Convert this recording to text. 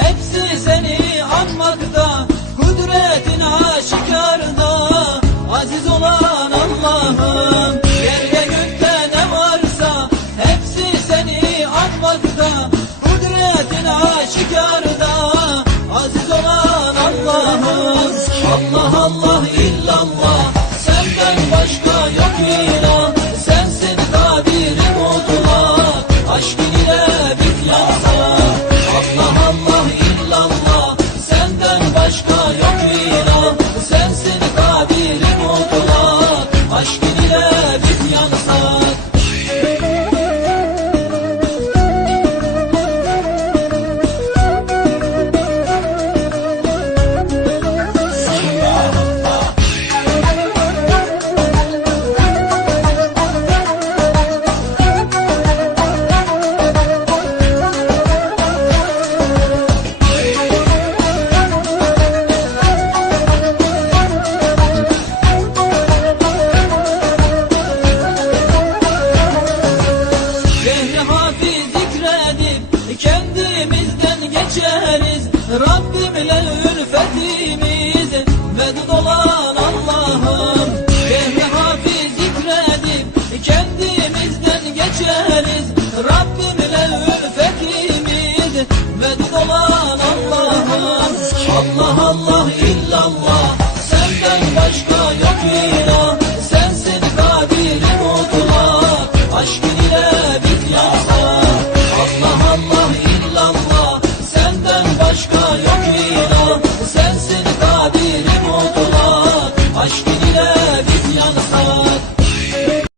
Hepsi seni anmakta Kudretin aşikarda Aziz olan Allah'ım Yerde gökte ne varsa Hepsi seni anmakta Kudretin aşikarda Aziz olan Allah'ım Allah Allah gelip yansak Rabbimle ürfetimizin Medun olan Allah'ım. Devri hafiz zikredip Kendimizden geçeriz. Rabbimle ürfetimizin Medun olan Allah'ım. Allah Allah illallah Senden başka yok ilah.